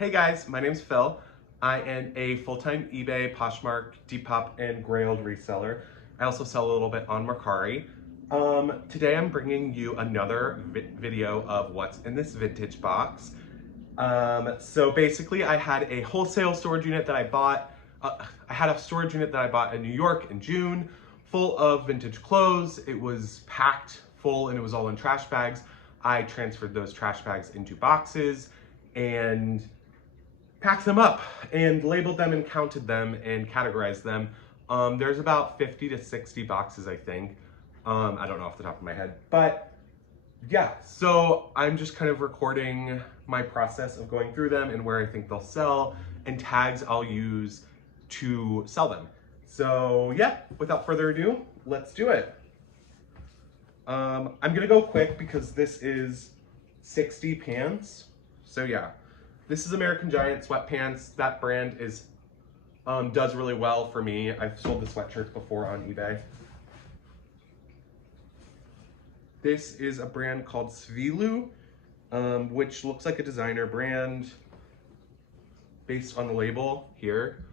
Hey guys, my name's Phil. I am a full-time eBay, Poshmark, Depop, and Grailed reseller. I also sell a little bit on Mercari. Today I'm bringing you another video of what's in this vintage box. So basically I had a wholesale storage unit that I bought. I had a storage unit that I bought in New York in June, full of vintage clothes. It was packed full and it was all in trash bags. I transferred those trash bags into boxes and packed them up and labeled them and counted them and categorized them. There's about 50 to 60 boxes, I think. I don't know off the top of my head, but yeah, so I'm just kind of recording my process of going through them and where I think they'll sell and tags I'll use to sell them. So yeah, without further ado, let's do it. I'm gonna go quick because this is 60 pants. So yeah, this is American Giant sweatpants. That brand is does really well for me. I've sold the sweatshirts before on eBay. This is a brand called Svilu, which looks like a designer brand based on the label here.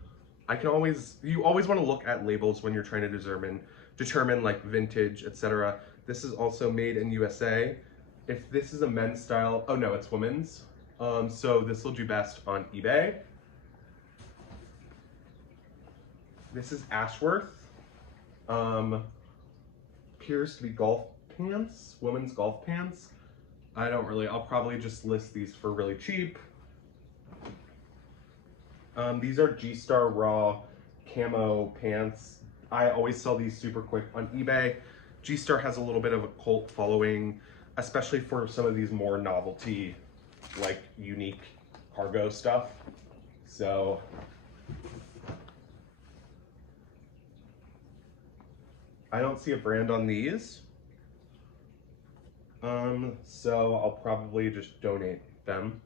You always want to look at labels when you're trying to determine like vintage, etc. This is also made in USA. If this is a men's style, oh no, it's women's. So this will do best on eBay. This is Ashworth. Appears to be golf pants, women's golf pants. I'll probably just list these for really cheap. These are G-Star Raw camo pants. I always sell these super quick on eBay. G-Star has a little bit of a cult following, especially for some of these more novelty, like unique cargo stuff. So I don't see a brand on these. So I'll probably just donate them.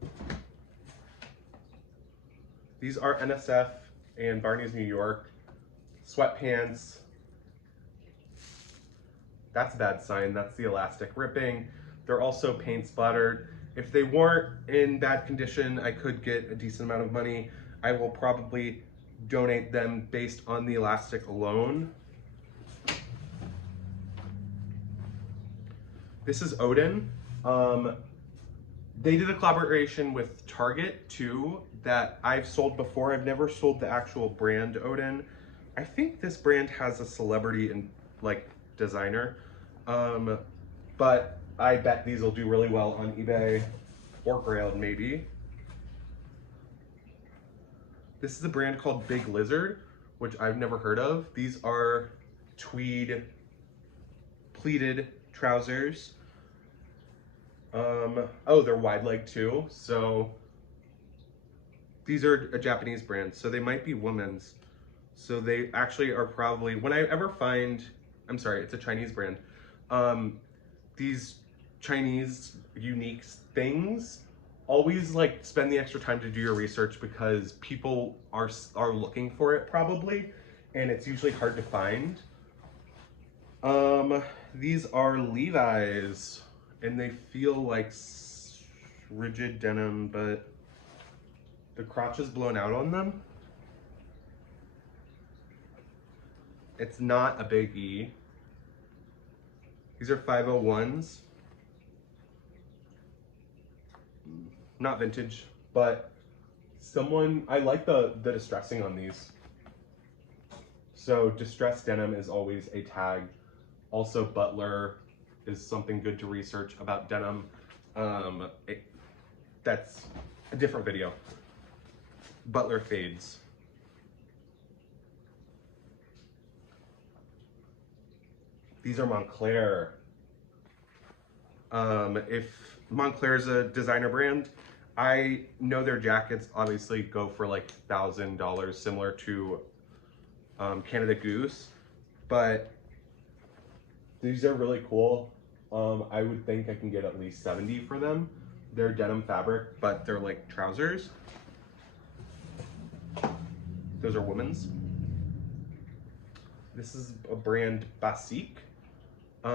These are NSF and Barney's New York sweatpants. That's a bad sign. That's the elastic ripping. They're also paint splattered. If they weren't in bad condition, I could get a decent amount of money. I will probably donate them based on the elastic alone. This is Odin. They did a collaboration with Target too that I've sold before. I've never sold the actual brand Odin. I think this brand has a celebrity and like designer, but I bet these will do really well on eBay or Grailed maybe. This is a brand called Big Lizard, which I've never heard of. These are tweed pleated trousers. Oh, they're wide leg too. So these are a Japanese brand, so they might be women's. So they actually are probably, when I ever find, I'm sorry, it's a Chinese brand. These Chinese unique things, always like spend the extra time to do your research because people are looking for it probably, and it's usually hard to find. These are Levi's, and they feel like rigid denim, but the crotch is blown out on them. It's not a big E. These are 501s. Not vintage, but I like the distressing on these. So distressed denim is always a tag. Also Butler is something good to research about denim. That's a different video. Butler fades. These are Moncler. If Moncler is a designer brand, I know their jackets obviously go for like $1,000, similar to Canada Goose, but these are really cool. I would think I can get at least 70 for them. They're denim fabric, but they're like trousers. Those are women's. This is a brand Basique.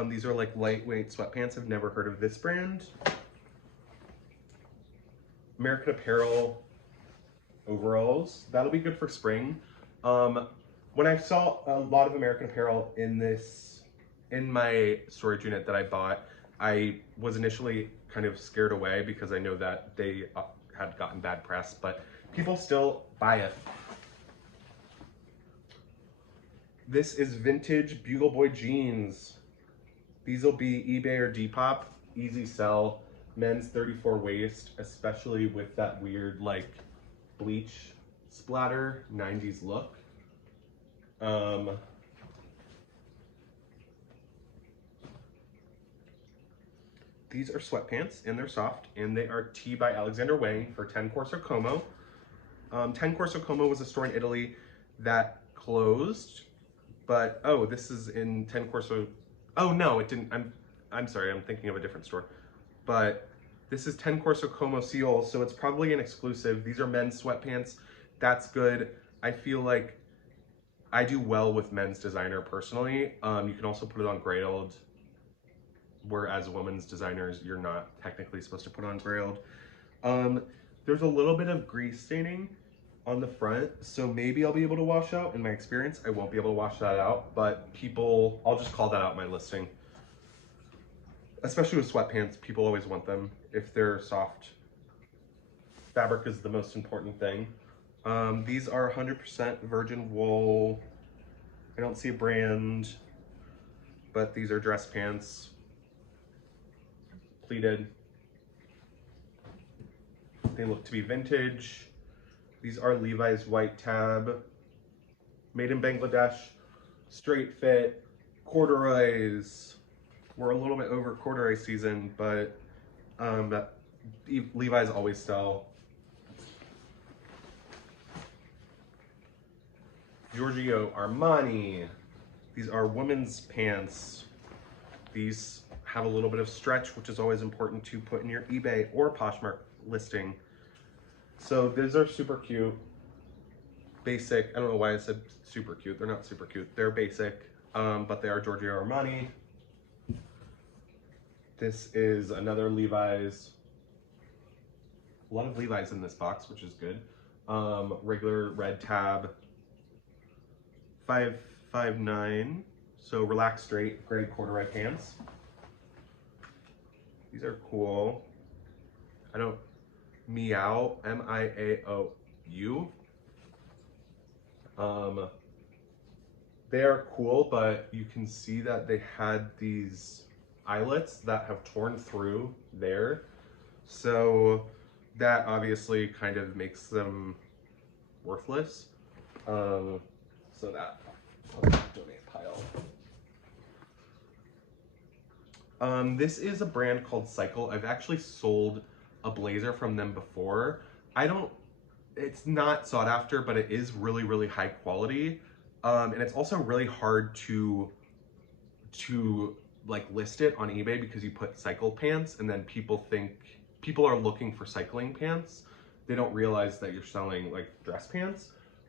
These are like lightweight sweatpants. I've never heard of this brand. American Apparel. overalls. That'll be good for spring. When I saw a lot of American Apparel in my storage unit that I bought, I was initially kind of scared away because I know that they had gotten bad press, but people still buy it. This is vintage Bugle Boy jeans. These will be eBay or Depop, easy sell. Men's 34 waist, especially with that weird like bleach splatter 90s look. These are sweatpants and they're soft and they are T by Alexander Wang for 10 Corso Como. 10 Corso Como was a store in Italy that closed, but oh, this is in 10 Corso. Oh no, it didn't. I'm sorry, I'm thinking of a different store. But this is 10 Corso Como Seal, so it's probably an exclusive. These are men's sweatpants. That's good. I feel like I do well with men's designer personally. You can also put it on Grailed, whereas women's designers, you're not technically supposed to put on Grailed. There's a little bit of grease staining on the front, so maybe I'll be able to wash out. In my experience, I won't be able to wash that out, but I'll just call that out in my listing. Especially with sweatpants, people always want them if they're soft. Fabric is the most important thing. These are 100% virgin wool. I don't see a brand, but these are dress pants. Pleated. They look to be vintage. These are Levi's white tab. Made in Bangladesh. Straight fit. Corduroys. We're a little bit over corduroy season, but Levi's always sell. Giorgio Armani. These are women's pants. These have a little bit of stretch, which is always important to put in your eBay or Poshmark listing. So these are super cute. Basic. I don't know why I said super cute. They're not super cute. They're basic, but they are Giorgio Armani. This is another Levi's. A lot of Levi's in this box, which is good. Regular red tab. 559. So relaxed straight gray corduroy pants. These are cool. Miao, M-I-A-O-U. They are cool, but you can see that they had these eyelets that have torn through there. So that obviously kind of makes them worthless. So that, donate pile. This is a brand called Cycle. I've actually sold a blazer from them before. It's not sought after, but it is really, really high quality. And it's also really hard to like list it on eBay because you put cycle pants and then people are looking for cycling pants. They don't realize that you're selling like dress pants.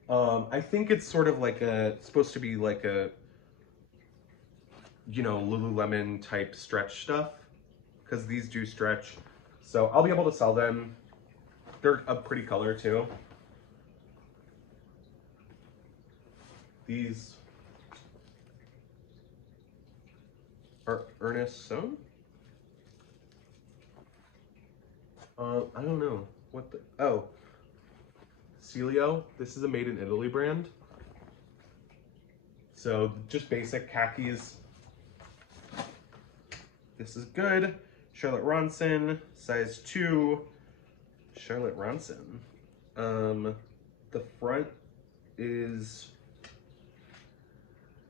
I think it's sort of like supposed to be like a, you know, Lululemon type stretch stuff because these do stretch. So I'll be able to sell them. They're a pretty color too. These are Ernest Sewn. I don't know what the, oh, Celio. This is a made in Italy brand. So just basic khakis. This is good. Charlotte Ronson, size 2. Charlotte Ronson. The front is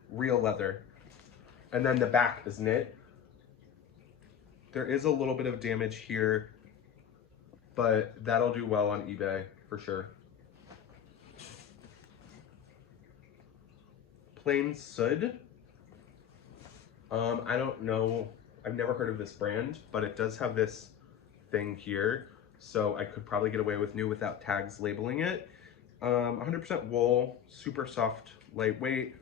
real leather. And then the back is knit. There is a little bit of damage here, but that'll do well on eBay for sure. Plain Sud. I don't know. I've never heard of this brand, but it does have this thing here. So I could probably get away with new without tags labeling it. 100% wool, super soft, lightweight.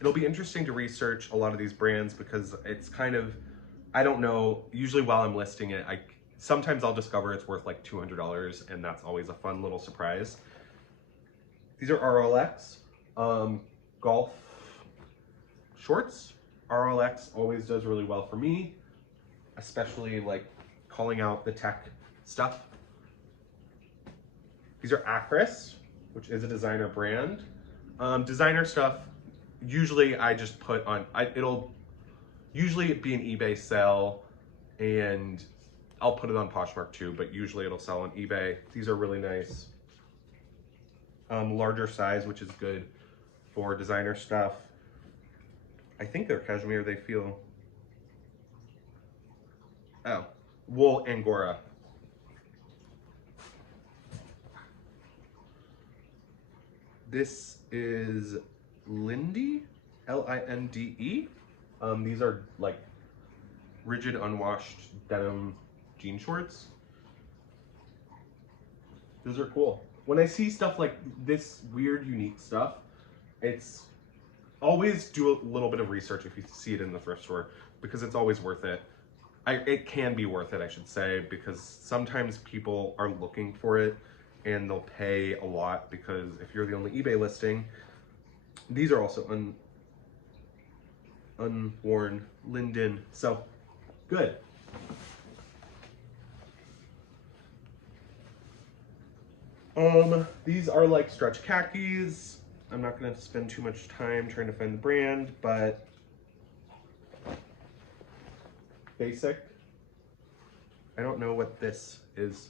It'll be interesting to research a lot of these brands because it's kind of, I don't know, usually while I'm listing it, sometimes I'll discover it's worth like $200, and that's always a fun little surprise. These are RLX golf shorts. RLX always does really well for me, especially like calling out the tech stuff. These are Acris, which is a designer brand. Designer stuff, usually I just put on, it'll usually be an eBay sale, and I'll put it on Poshmark too, but usually it'll sell on eBay. These are really nice. Larger size, which is good for designer stuff. I think they're cashmere, they feel, oh, wool Angora. This is Lindy, L-I-N-D-E. These are like rigid, unwashed denim jean shorts. Those are cool. When I see stuff like this weird, unique stuff, it's always do a little bit of research if you see it in the thrift store, because it's always worth it. It can be worth it, I should say, because sometimes people are looking for it and they'll pay a lot, because if you're the only eBay listing, these are also unworn Linden, so good. These are like stretch khakis. I'm not going to spend too much time trying to find the brand, but basic. I don't know what this is.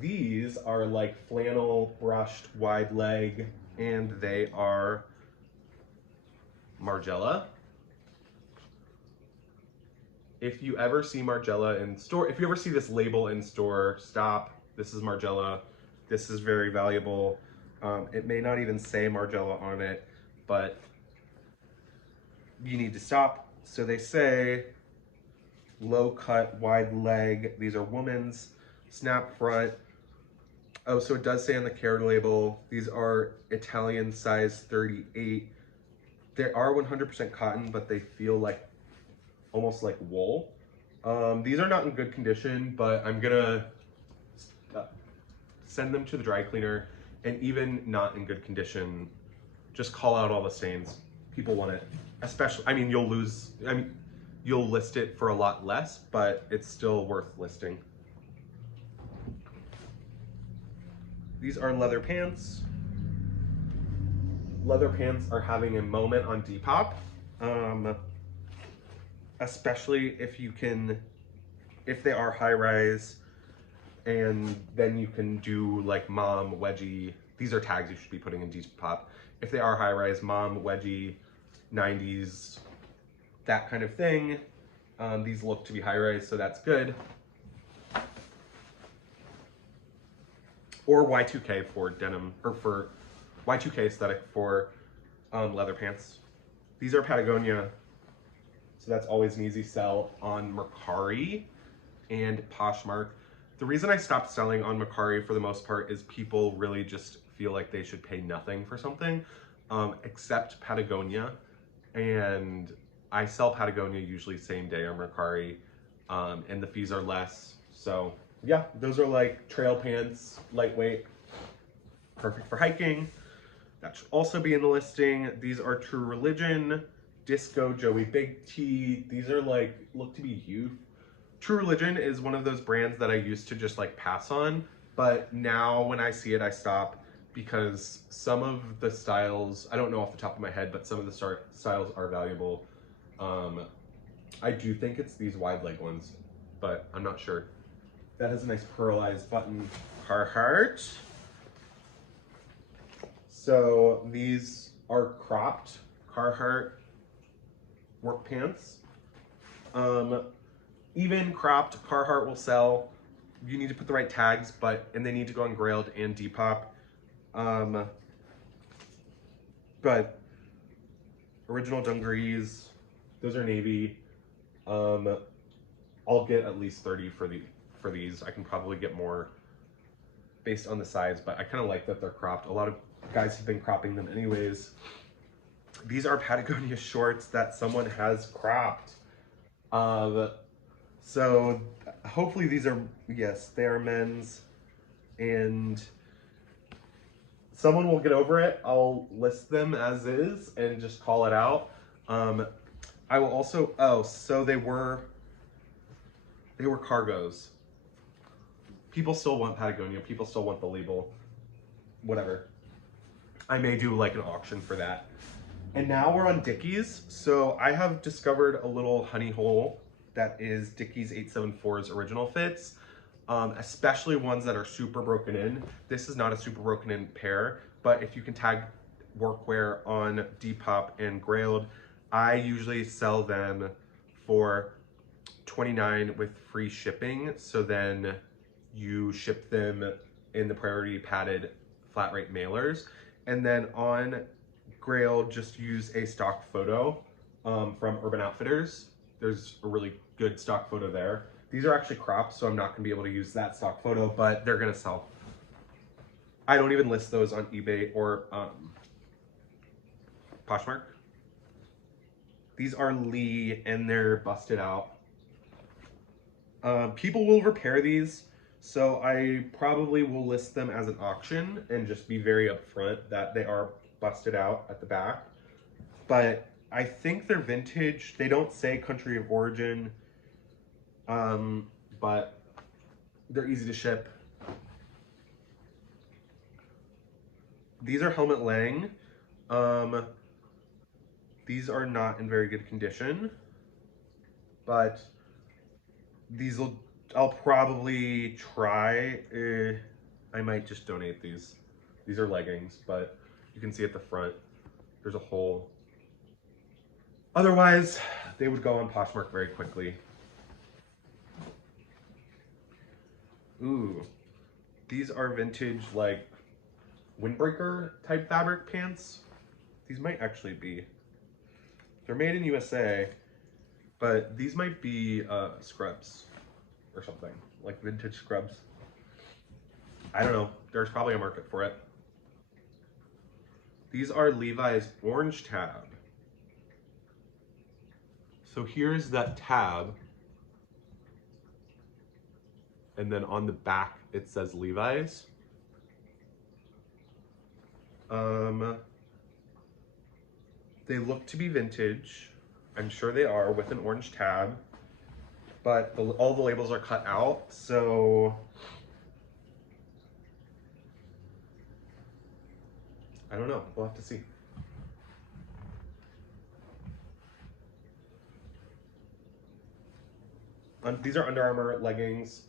These are like flannel brushed wide leg, and they are Margiela. If you ever see Margiela in store, if you ever see this label in store, stop. This is Margiela. This is very valuable. It may not even say Margiela on it, but you need to stop. So they say low cut, wide leg. These are women's, snap front. Oh, so it does say on the care label, these are Italian size 38. They are 100% cotton, but they feel like almost like wool. These are not in good condition, but I'm gonna send them to the dry cleaner, and even not in good condition, just call out all the stains. People want it, especially, you'll list it for a lot less, but it's still worth listing. These are leather pants. Leather pants are having a moment on Depop. Especially if they are high rise, and then you can do like mom, wedgie. These are tags you should be putting in Depop. If they are high rise, mom, wedgie, 90s, that kind of thing. These look to be high rise, so that's good. Or Y2K for denim, or for Y2K aesthetic for leather pants. These are Patagonia. So that's always an easy sell on Mercari and Poshmark. The reason I stopped selling on Mercari for the most part is people really just feel like they should pay nothing for something, except Patagonia. And I sell Patagonia usually same day on Mercari, and the fees are less. So yeah, those are like trail pants, lightweight, perfect for hiking. That should also be in the listing. These are True Religion, Disco Joey Big T. These are like, look to be youth. True Religion is one of those brands that I used to just like pass on, but now when I see it, I stop, because some of the styles, I don't know off the top of my head, but some of the styles are valuable. I do think it's these wide leg ones, but I'm not sure. That has a nice pearlized button. Carhartt. So these are cropped Carhartt work pants. Even cropped Carhartt will sell. You need to put the right tags, and they need to go on Grailed and Depop. But original dungarees, those are navy. I'll get at least 30 for these. I can probably get more based on the size, but I kind of like that they're cropped. A lot of guys have been cropping them anyways. These are Patagonia shorts that someone has cropped. So hopefully these are, yes, they are men's, and someone will get over it. I'll list them as is and just call it out. I will also, oh, so they were cargos. People still want Patagonia. People still want the label. Whatever. I may do like an auction for that. And now we're on Dickies. So I have discovered a little honey hole that is Dickies 874's original fits, especially ones that are super broken in. This is not a super broken in pair, but if you can tag workwear on Depop and Grailed, I usually sell them for $29 with free shipping. So then you ship them in the priority padded flat rate mailers. And then on Grailed, just use a stock photo from Urban Outfitters. There's a really good stock photo there. These are actually cropped, so I'm not gonna be able to use that stock photo, but they're gonna sell. I don't even list those on eBay or Poshmark. These are Lee and they're busted out. People will repair these, so I probably will list them as an auction and just be very upfront that they are busted out at the back. But I think they're vintage. They don't say country of origin, but they're easy to ship. These are Helmut Lang. These are not in very good condition, but I'll probably try. I might just donate these. These are leggings, but you can see at the front, there's a hole. Otherwise, they would go on Poshmark very quickly. Ooh, these are vintage, like, windbreaker type fabric pants. These might actually be, they're made in USA, but these might be scrubs or something, like vintage scrubs. I don't know, there's probably a market for it. These are Levi's orange tab. So here's that tab. And then on the back, it says Levi's. They look to be vintage. I'm sure they are, with an orange tab, but all the labels are cut out, so I don't know, we'll have to see. These are Under Armour leggings.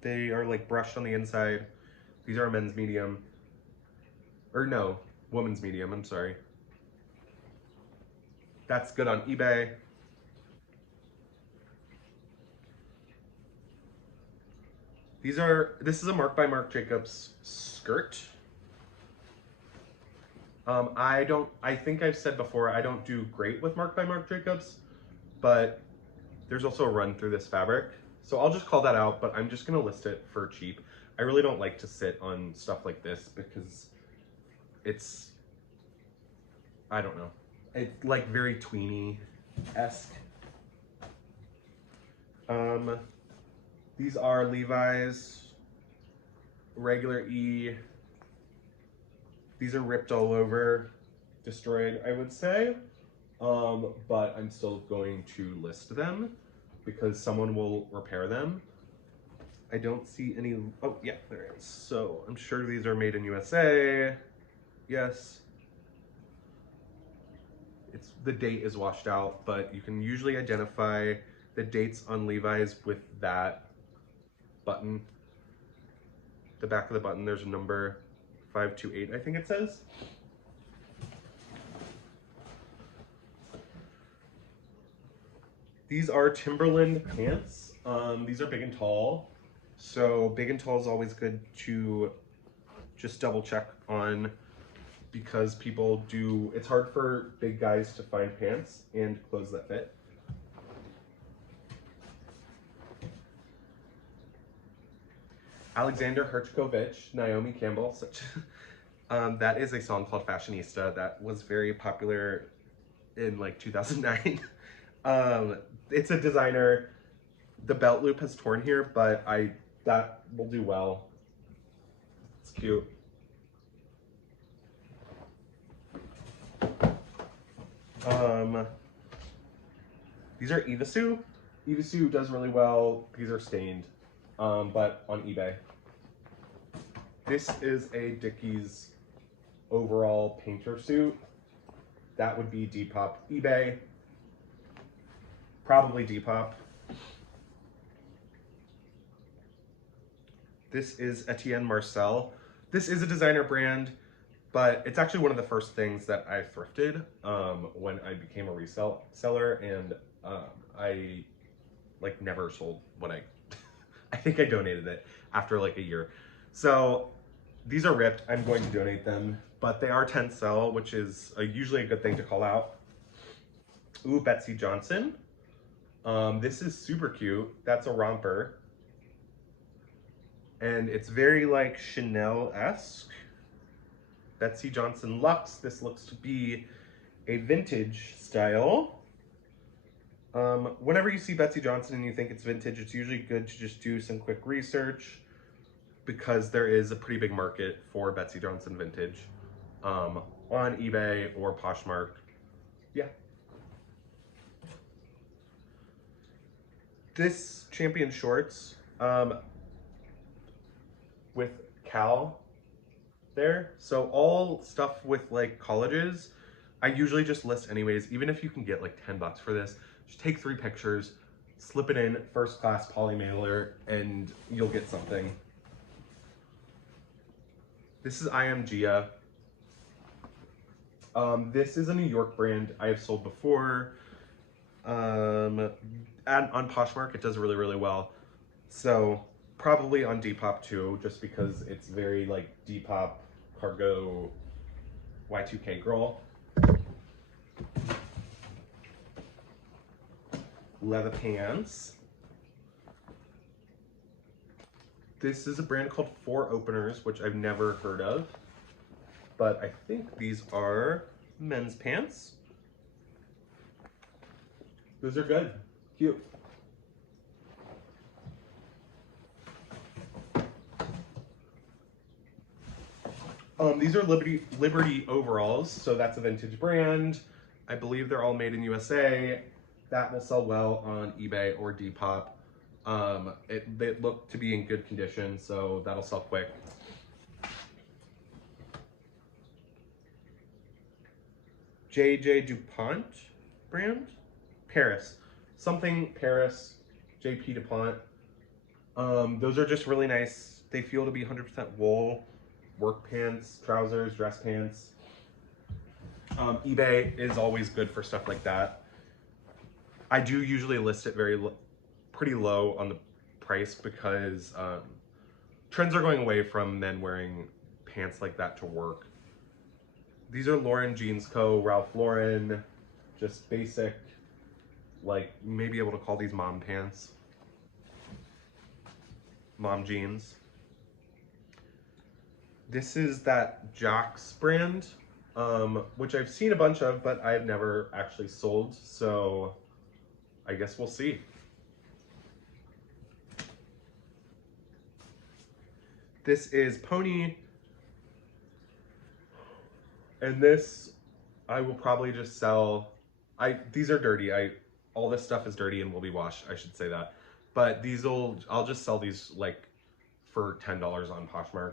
They are like brushed on the inside. These are a men's medium. Or no, women's medium, I'm sorry. That's good on eBay. This is a Marc by Marc Jacobs skirt. I think I've said before, I don't do great with Marc by Marc Jacobs, but there's also a run through this fabric. So I'll just call that out, but I'm just gonna list it for cheap. I really don't like to sit on stuff like this because it's, I don't know. It's like very tweeny-esque. These are Levi's regular E. These are ripped all over, destroyed, I would say. But I'm still going to list them because someone will repair them. I don't see any, oh yeah, there it is. So I'm sure these are made in USA. Yes. The date is washed out, but you can usually identify the dates on Levi's with that button. The back of the button, there's a number 528, I think it says. These are Timberland pants. These are big and tall. So big and tall is always good to just double check on because people do, it's hard for big guys to find pants and clothes that fit. Alexander Herchkovich, Naomi Campbell, That is a song called Fashionista that was very popular in like 2009. It's a designer. The belt loop has torn here, but that will do well. It's cute. These are Evasu. Evasu does really well. These are stained, but on eBay. This is a Dickies overall painter suit. That would be Depop, eBay. Probably Depop. This is Etienne Marcel. This is a designer brand, but it's actually one of the first things that I thrifted when I became a reseller, and I like never sold what I think I donated it after like a year. So these are ripped. I'm going to donate them, but they are 10 sell, which is usually a good thing to call out. Ooh, Betsy Johnson. This is super cute. That's a romper. And it's very like Chanel-esque. Betsy Johnson Luxe. This looks to be a vintage style. Whenever you see Betsy Johnson and you think it's vintage, it's usually good to just do some quick research because there is a pretty big market for Betsy Johnson vintage on eBay or Poshmark. Yeah. This Champion shorts with Cal there. So all stuff with like colleges, I usually just list anyways, even if you can get like 10 bucks for this. Just take 3 pictures, slip it in first class poly mailer, and you'll get something. This is I Am Gia. This is a New York brand I have sold before. And on Poshmark, it does really, really well. So probably on Depop too, just because it's very like Depop cargo Y2K girl. Leather pants. This is a brand called Four Openers, which I've never heard of, but I think these are men's pants. Those are good, cute. These are Liberty overalls, so that's a vintage brand. I believe they're all made in USA. That will sell well on eBay or Depop. They look to be in good condition, so that'll sell quick. JJ DuPont brand? Paris. Something Paris, JP DuPont. Those are just really nice. They feel to be 100% wool. Work pants, trousers, dress pants. eBay is always good for stuff like that. I do usually list it pretty low on the price because trends are going away from men wearing pants like that to work. These are Lauren Jeans Co., Ralph Lauren, just basic, like maybe able to call these mom pants. Mom jeans. This is that Jax brand, which I've seen a bunch of, but I've never actually sold, so I guess we'll see. This is Pony, and this I will probably just sell. These are dirty. All this stuff is dirty and will be washed, I should say that. But I'll just sell these like for $10 on Poshmark.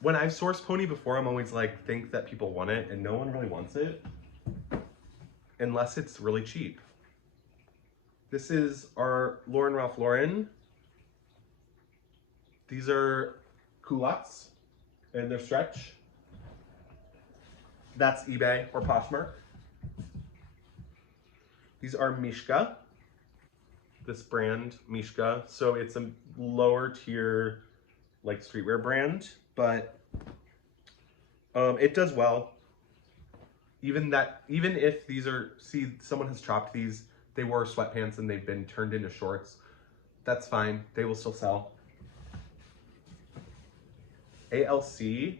When I've sourced Pony before, I'm always like, think that people want it, and no one really wants it unless it's really cheap. This is our Ralph Lauren. These are culottes, and they're stretch. That's eBay or Poshmark. These are Mishka, this brand, Mishka. So it's a lower tier, like streetwear brand, but it does well. Even if these are, someone has chopped these, they wore sweatpants and they've been turned into shorts, that's fine, they will still sell. ALC,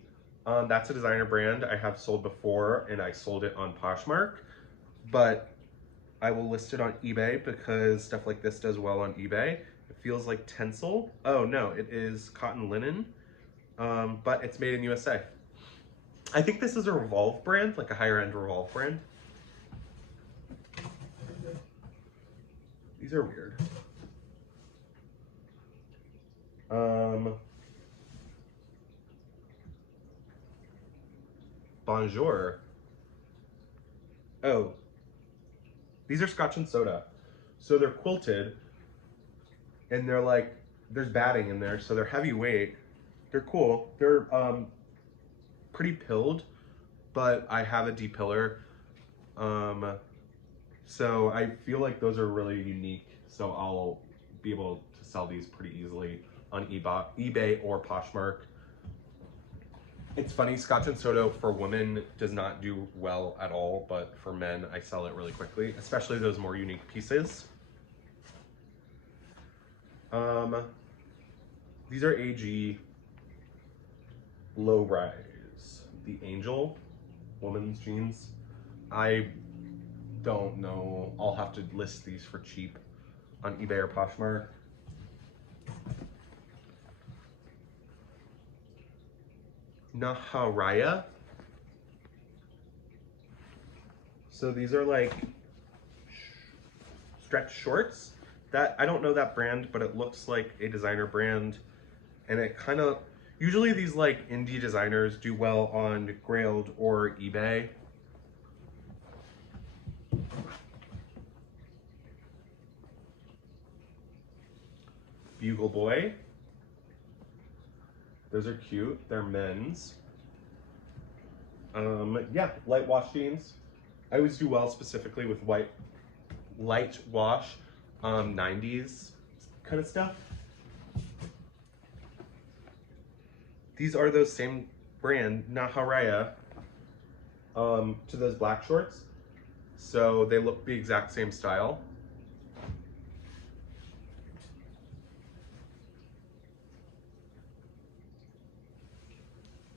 That's a designer brand I have sold before, and I sold it on Poshmark, but I will list it on eBay because stuff like this does well on eBay. It feels like Tencel. Oh no, it is cotton linen, but it's made in USA. I think this is a Revolve brand, like a higher end Revolve brand. These are weird. Bonjour. Oh, these are Scotch and Soda. So they're quilted, and they're like, there's batting in there, so they're heavyweight. They're cool. They're pretty pilled, but I have a depiller. So I feel like those are really unique. So I'll be able to sell these pretty easily on eBay or Poshmark. It's funny, Scotch and Soda for women does not do well at all, but for men, I sell it really quickly, especially those more unique pieces. These are AG low rise. The Angel women's jeans. I don't know. I'll have to list these for cheap on eBay or Poshmark. Naharaya. So these are like stretch shorts. That I don't know that brand, but it looks like a designer brand, and it kind of usually these like indie designers do well on Grailed or eBay. Bugle Boy. Those are cute. They're men's. Yeah, light wash jeans. I always do well specifically with light wash, 90s kind of stuff. These are those same brand, Naharaya, to those black shorts. So they look the exact same style.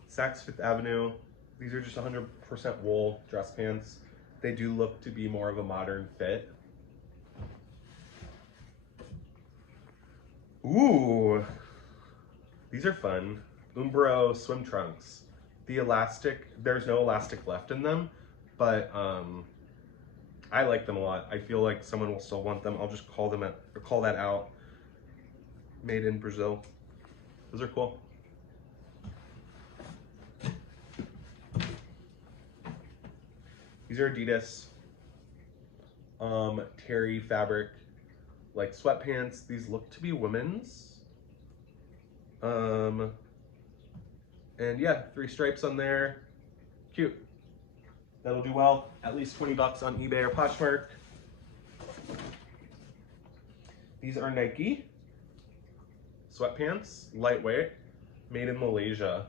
Saks Fifth Avenue. These are just 100% wool dress pants. They do look to be more of a modern fit. Ooh, these are fun. Umbro swim trunks. The elastic, there's no elastic left in them, but I like them a lot. I feel like someone will still want them. I'll just call that out. Made in Brazil. Those are cool. These are Adidas, terry fabric, like sweatpants. These look to be women's. And yeah, 3 stripes on there. Cute. That'll do well. At least 20 bucks on eBay or Poshmark. These are Nike sweatpants, lightweight, made in Malaysia.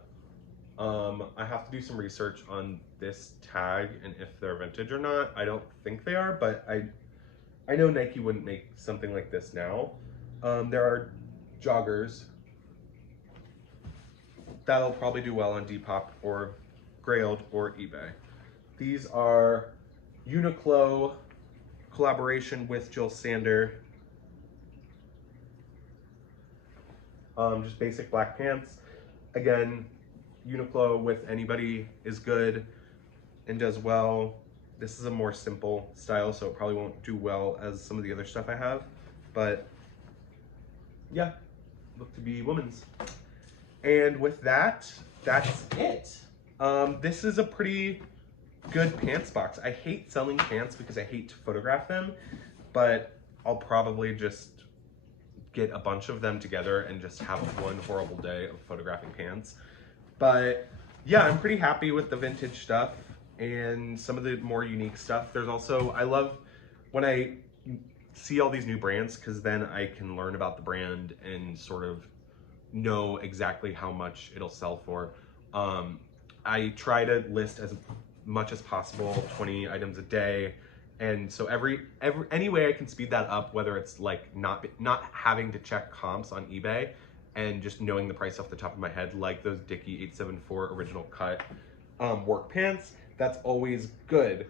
I have to do some research on this tag and if they're vintage or not. I don't think they are, but I know Nike wouldn't make something like this now. There are joggers. That'll probably do well on Depop or Grailed or eBay. These are Uniqlo collaboration with Jill Sander. Just basic black pants. Again, Uniqlo with anybody is good and does well. This is a more simple style, so it probably won't do well as some of the other stuff I have, but yeah, look to be women's. And with that, that's it. This is a pretty good pants box. I hate selling pants because I hate to photograph them, but I'll probably just get a bunch of them together and just have one horrible day of photographing pants. But yeah, I'm pretty happy with the vintage stuff and some of the more unique stuff. There's also, I love when I see all these new brands because then I can learn about the brand and sort of know exactly how much it'll sell for. I try to list as much as possible, 20 items a day. And so any way I can speed that up, whether it's like not having to check comps on eBay and just knowing the price off the top of my head, like those Dickie 874 original cut work pants, that's always good.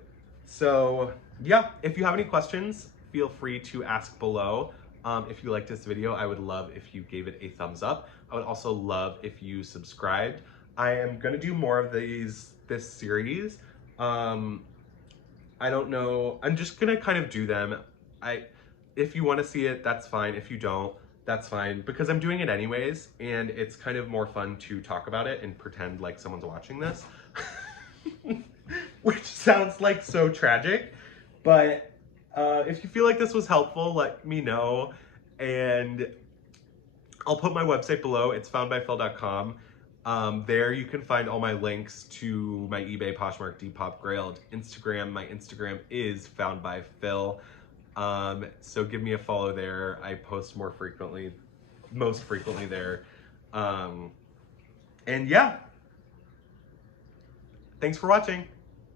So yeah, if you have any questions, feel free to ask below. If you liked this video, I would love if you gave it a thumbs up. I would also love if you subscribed. I am gonna do more of this series. I don't know, I'm just gonna kind of do them. If you wanna see it, that's fine. If you don't, that's fine, because I'm doing it anyways, and it's kind of more fun to talk about it and pretend like someone's watching this. Which sounds like so tragic, but if you feel like this was helpful, let me know, and I'll put my website below. It's foundbyphil.com. There you can find all my links to my eBay, Poshmark, Depop, Grailed, Instagram. My Instagram is foundbyphil. So give me a follow there. I post most frequently there. And yeah, thanks for watching.